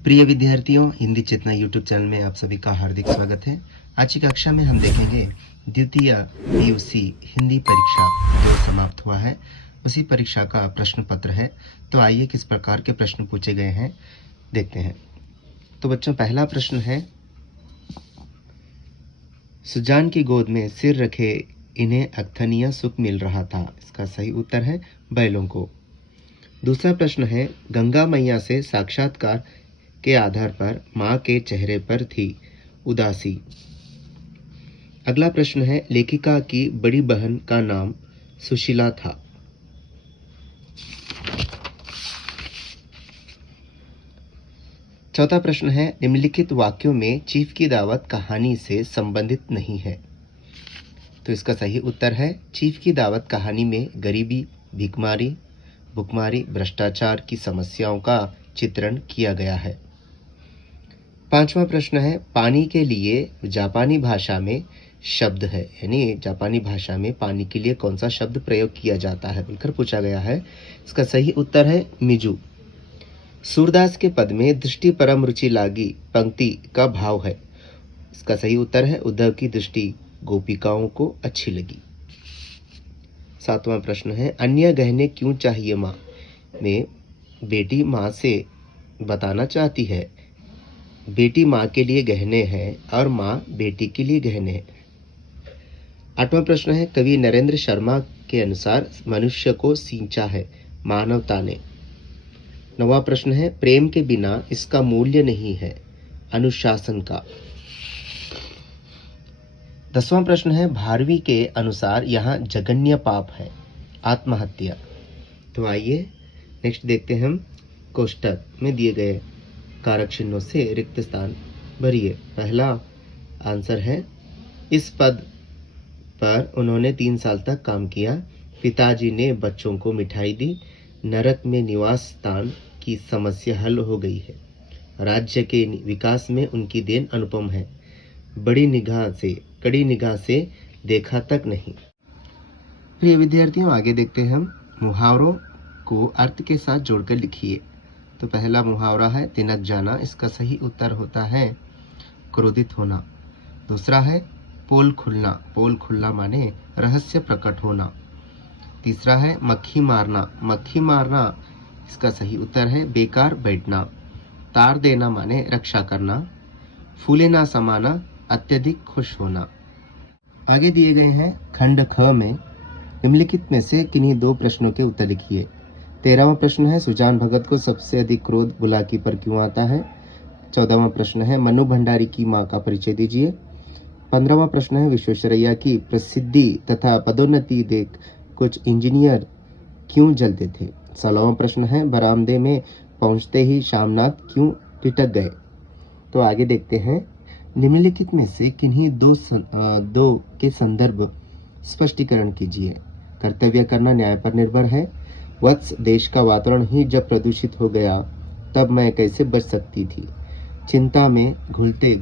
प्रिय विद्यार्थियों, हिंदी चेतना YouTube channel में आप सभी का हार्दिक स्वागत है। आज की कक्षा में हम देखेंगे द्वितीय पीयूसी हिंदी परीक्षा जो समाप्त हुआ है, उसी परीक्षा का प्रश्न पत्र है। तो आइए किस प्रकार के प्रश्न पूछे गए हैं देखते हैं। तो बच्चों, पहला प्रश्न है, सुजान की गोद में सिर रखे इन्हें अर्थनीय सुख मिल रहा था। इसका सही उत्तर है बैलों को। दूसरा प्रश्न है, गंगा मैया से साक्षात्कार के आधार पर मां के चेहरे पर थी उदासी। अगला प्रश्न है, लेखिका की बड़ी बहन का नाम सुशीला था। चौथा प्रश्न है, निम्नलिखित वाक्यों में चीफ की दावत कहानी से संबंधित नहीं है। तो इसका सही उत्तर है, चीफ की दावत कहानी में गरीबी, भिखमारी, भुखमारी, भ्रष्टाचार की समस्याओं का चित्रण किया गया है। पांचवा प्रश्न है, पानी के लिए जापानी भाषा में शब्द है, यानी जापानी भाषा में पानी के लिए कौन सा शब्द प्रयोग किया जाता है बोलकर पूछा गया है। इसका सही उत्तर है मिजू। सूरदास के पद में दृष्टि परम रुचि लागी पंक्ति का भाव है। इसका सही उत्तर है, उद्धव की दृष्टि गोपिकाओं को अच्छी लगी। सातवां प्रश्न है, अन्य गहने क्यों चाहिए माँ में बेटी माँ से बताना चाहती है बेटी माँ के लिए गहने हैं और माँ बेटी के लिए गहने हैं। आठवां प्रश्न है, कवि नरेंद्र शर्मा के अनुसार मनुष्य को सींचा है मानवता ने। नौवां प्रश्न है, प्रेम के बिना इसका मूल्य नहीं है अनुशासन का। 10वां प्रश्न है, भारवी के अनुसार यहाँ जघन्य पाप है आत्महत्या। तो आइए नेक्स्ट देखते हैं, हम कोष्टक में दिए गए कारक चिन्हों से रिक्त स्थान भरिए। पहला आंसर है, इस पद पर उन्होंने 3 साल तक काम किया। पिताजी ने बच्चों को मिठाई दी। नरक में निवास स्थान की समस्या हल हो गई है। राज्य के विकास में उनकी देन अनुपम है। कड़ी निगाह से देखा तक नहीं। प्रिय विद्यार्थियों, आगे देखते हैं हम मुहावरों को अर्थ के साथ जोड़कर लिखिए। तो पहला मुहावरा है तिनक जाना। इसका सही उत्तर होता है क्रोधित होना। दूसरा है पोल खुलना माने रहस्य प्रकट होना। तीसरा है मक्खी मारना। इसका सही उत्तर है बेकार बैठना। तार देना माने रक्षा करना। फूले ना समाना अत्यधिक खुश होना। आगे दिए गए हैं खंड ख में निम्नलिखित में से किन्हीं 2 प्रश्नों के उत्तर लिखिए। 13वां प्रश्न है, सुजान भगत को सबसे अधिक क्रोध बुलाकी पर क्यों आता है। 14वां प्रश्न है, मनु भंडारी की मां का परिचय दीजिए। 15वां प्रश्न है, विश्वेश्वरैया की प्रसिद्धि तथा पदोन्नति देख कुछ इंजीनियर क्यों जलते थे। 16वां प्रश्न है, बरामदे में पहुंचते ही श्यामनाथ क्यों टिटक गए। तो आगे देखते हैं, निम्नलिखित में से किन्हीं दो के संदर्भ स्पष्टीकरण कीजिए। कर्तव्य करना न्याय पर निर्भर है। वत्स, देश का वातावरण ही जब प्रदूषित हो गया तब मैं कैसे बच सकती थी। चिंता में घुलते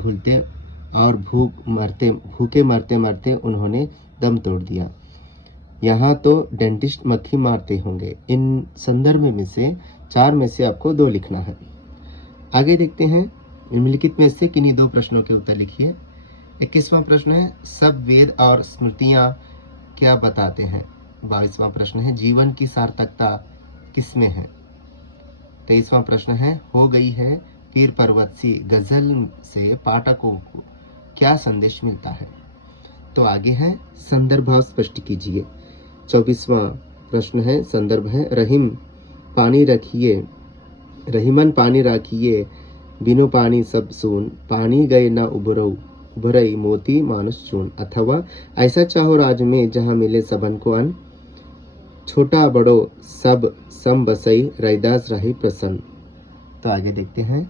और भूखे मरते उन्होंने दम तोड़ दिया। यहाँ तो डेंटिस्ट मक्खी मारते होंगे। इन संदर्भ में से 4 में से आपको 2 लिखना है। आगे देखते हैं, निम्नलिखित में से किन्हीं 2 प्रश्नों के उत्तर लिखिए। 21वां प्रश्न है, सब वेद और स्मृतियां क्या बताते हैं। 22वां प्रश्न है, जीवन की सार्थकता किसमें है। 23वां प्रश्न है, हो गई है पीर पर्वत सी गजल से पाठकों को क्या संदेश मिलता है। तो आगे है संदर्भ स्पष्ट कीजिए। 24वां प्रश्न है, संदर्भ है, रहीमन पानी राखिए बिनु पानी सब सून, पानी गए ना उभरई मोती मानुष चून। अथवा ऐसा चाहो राज में जहाँ मिले सबन को अन्न, छोटा बड़ो सब सम बसई रैदास रही प्रसन्न। तो आगे देखते हैं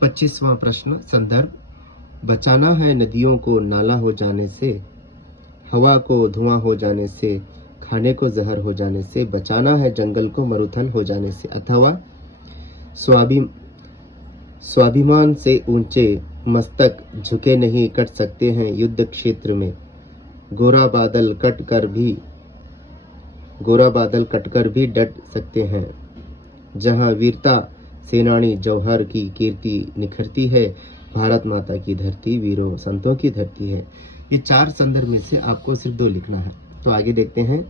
25वां प्रश्न, संदर्भ, बचाना है नदियों को नाला हो जाने से, हवा को धुआं हो जाने से, खाने को जहर हो जाने से, बचाना है जंगल को मरुथल हो जाने से। अथवा स्वाभिमान से ऊंचे मस्तक झुके नहीं कट सकते हैं युद्ध क्षेत्र में, गोरा बादल कटकर भी डट सकते हैं, जहां वीरता सेनानी जौहर की कीर्ति निखरती है, भारत माता की धरती वीरों संतों की धरती है। ये 4 संदर्भ में से आपको सिर्फ 2 लिखना है। तो आगे देखते हैं,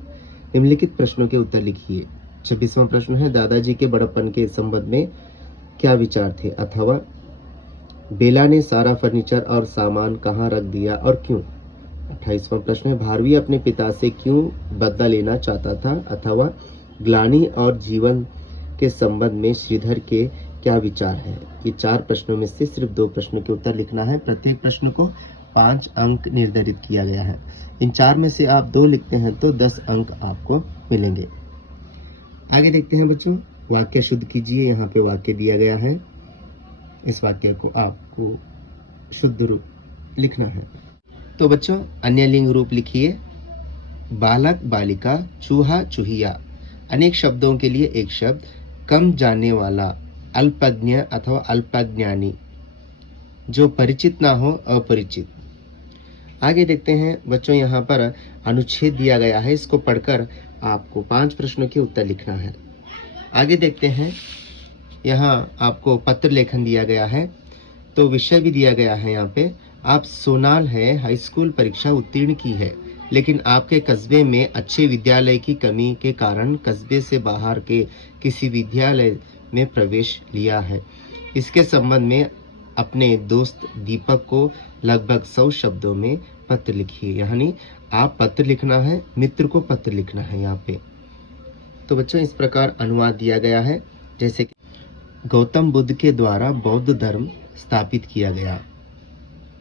निम्नलिखित प्रश्नों के उत्तर लिखिए। 26वां प्रश्न है, दादाजी के बड़प्पन के संबंध में क्या विचार थे, अथवा बेला ने सारा फर्नीचर और सामान कहाँ रख दिया और क्यों। 28वां प्रश्न है, भारवी अपने पिता से क्यों बदला लेना चाहता था, अथवा ग्लानि और जीवन के संबंध में श्रीधर के क्या विचार है। ये 4 प्रश्नों में से सिर्फ 2 प्रश्नों के उत्तर लिखना है। प्रत्येक प्रश्न को 5 अंक निर्धारित किया गया है। इन 4 में से आप 2 लिखते हैं तो 10 अंक आपको मिलेंगे। आगे देखते हैं बच्चों, वाक्य शुद्ध कीजिए। यहाँ पे वाक्य दिया गया है, इस वाक्य को आपको शुद्ध रूप लिखना है। तो बच्चों, अन्य लिंग रूप लिखिए। बालक बालिका, चूहा चूहिया। अनेक शब्दों के लिए एक शब्द। कम जानने वाला, अल्पज्ञ अथवा अल्पज्ञानी। जो परिचित ना हो, अपरिचित। आगे देखते हैं बच्चों, यहाँ पर अनुच्छेद दिया गया है, इसको पढ़कर आपको 5 प्रश्नों के उत्तर लिखना है। आगे देखते हैं, यहाँ आपको पत्र लेखन दिया गया है, तो विषय भी दिया गया है। यहाँ पे आप सोनाल है, हाई स्कूल परीक्षा उत्तीर्ण की है, लेकिन आपके कस्बे में अच्छे विद्यालय की कमी के कारण कस्बे से बाहर के किसी विद्यालय में प्रवेश लिया है। इसके संबंध में अपने दोस्त दीपक को लगभग 100 शब्दों में पत्र लिखिए। यानी आप पत्र लिखना है, मित्र को पत्र लिखना है यहाँ पे। तो बच्चों, इस प्रकार अनुवाद दिया गया है, जैसे कि गौतम बुद्ध के द्वारा बौद्ध धर्म स्थापित किया गया,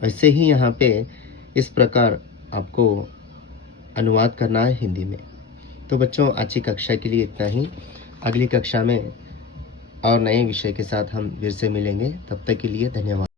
वैसे ही यहाँ पे इस प्रकार आपको अनुवाद करना है हिंदी में। तो बच्चों, आज की कक्षा के लिए इतना ही। अगली कक्षा में और नए विषय के साथ हम फिर से मिलेंगे। तब तक के लिए धन्यवाद।